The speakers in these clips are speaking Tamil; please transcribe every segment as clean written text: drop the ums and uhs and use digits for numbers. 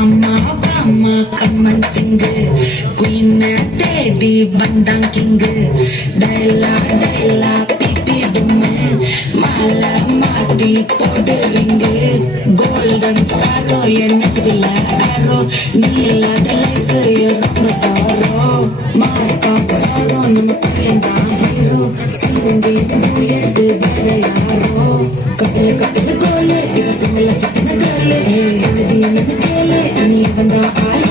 அம்மா அம்மா கம்மன் சிங்கு குயின தேடி வந்தான் கிங்கு டைலா டைலா பிபி டும்மு மாலை மாத்தி போடுறீங்க கோல்டன் ஸ்டாரோ என் நெஞ்சில ஆரோ நீ இல்லாத லைஃப் ரொம்ப சாரோ மாஸ்டாக் சாரோ நம்ம பையன் தான் ஹீரோ சிந்தி முயற்சி வேற யாரோ கட்டல கோலு இவ சிங்கல சுத்தின கோலு என்னது என்னது கோலு நீ வந்தா ஆளு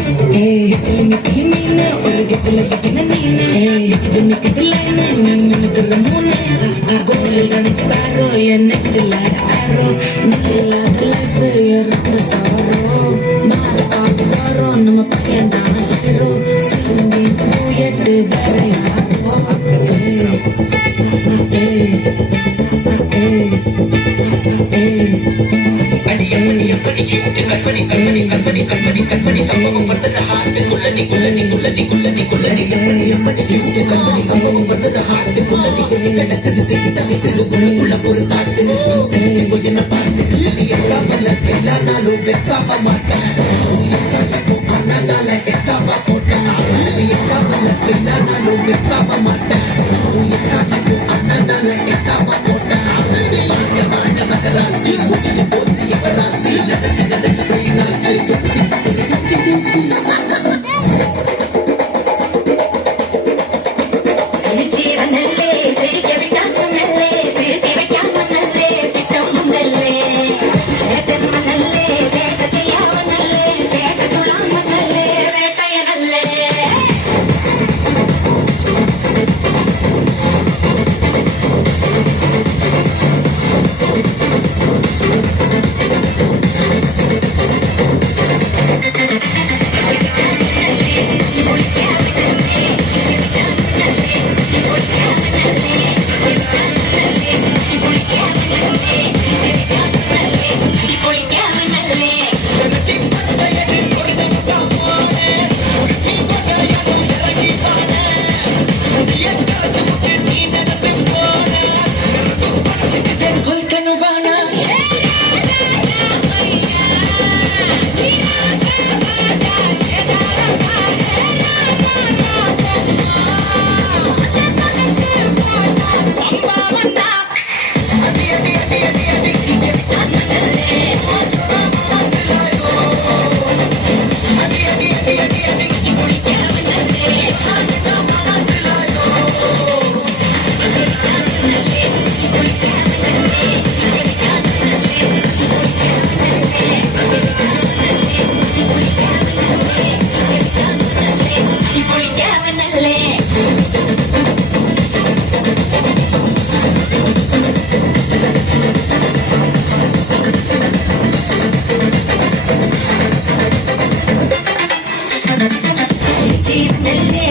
கிளி மீனு உலகத்துல சுத்தின மீனு இது நிக்குது லைனு நீ மினுக்குற மூணு கோல்டன் ஸ்பாரோ என் நெஞ்சில ஆரோ நீ இல்லாத லைஃப் ரொம்ப சாரோ மாஸ்டாக் சாரோ நம்ம பையன் தான் ஹீரோ சிந்தி முயற்சி வேற யாரோ Nelle